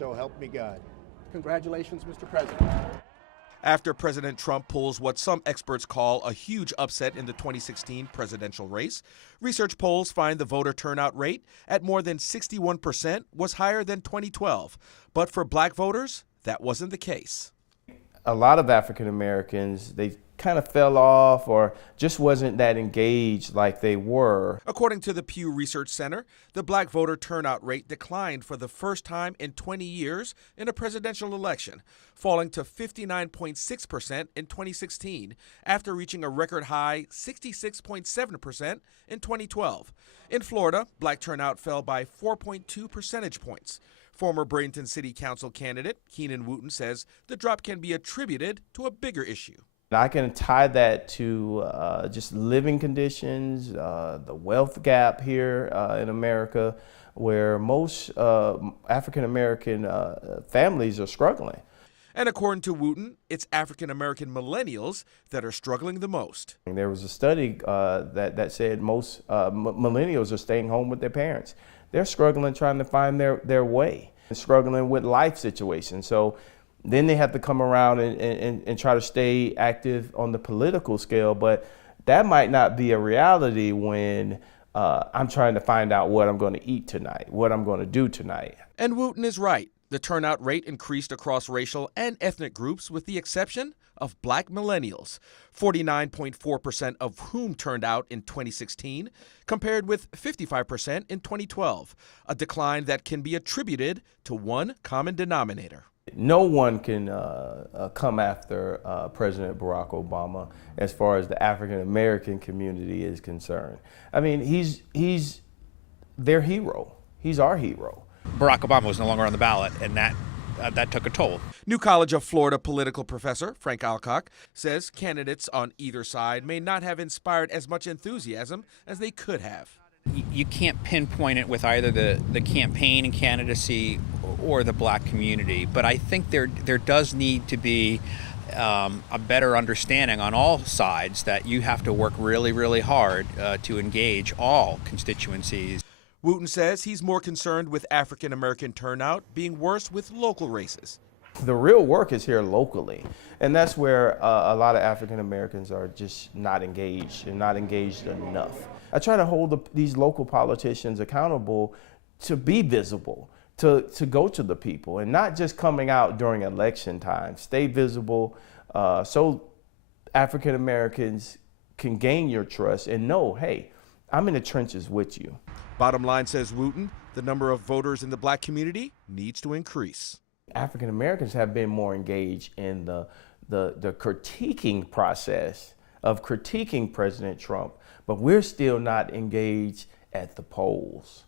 so help me God. Congratulations, Mr. President. After President Trump pulls what some experts call a huge upset in the 2016 presidential race, research polls find the voter turnout rate at more than 61% was higher than 2012. But for black voters, that wasn't the case. A lot of African Americans, they kind of fell off or just wasn't that engaged like they were. According to the Pew Research Center, the black voter turnout rate declined for the first time in 20 years in a presidential election, falling to 59.6% in 2016 after reaching a record high 66.7% in 2012. In Florida, black turnout fell by 4.2 percentage points. Former Bradenton City Council candidate Keenan Wooten says the drop can be attributed to a bigger issue. I can tie that to just living conditions, the wealth gap here in America, where most African American families are struggling. And according to Wooten, it's African American millennials that are struggling the most. And there was a study that said most millennials are staying home with their parents. They're struggling trying to find their way, struggling with life situations. So then they have to come around and try to stay active on the political scale, but that might not be a reality when I'm trying to find out what I'm going to eat tonight, what I'm going to do tonight. And Wooten is right. The turnout rate increased across racial and ethnic groups with the exception of black millennials, 49.4% of whom turned out in 2016, compared with 55% in 2012, a decline that can be attributed to one common denominator. No one can come after President Barack Obama as far as the African American community is concerned. I mean, he's their hero. He's our hero. Barack Obama was no longer on the ballot, and that took a toll. New College of Florida political professor Frank Alcock says candidates on either side may not have inspired as much enthusiasm as they could have. You can't pinpoint it with either the campaign and candidacy or the black community, but I think there does need to be a better understanding on all sides that you have to work really, really hard to engage all constituencies. Wooten says he's more concerned with African American turnout being worse with local races. The real work is here locally, and that's where a lot of African Americans are just not engaged and not engaged enough. I try to hold these local politicians accountable to be visible, to go to the people, and not just coming out during election time. Stay visible so African Americans can gain your trust and know, hey, I'm in the trenches with you. Bottom line, says Wooten, the number of voters in the black community needs to increase. African Americans have been more engaged in the critiquing process of critiquing President Trump, but we're still not engaged at the polls.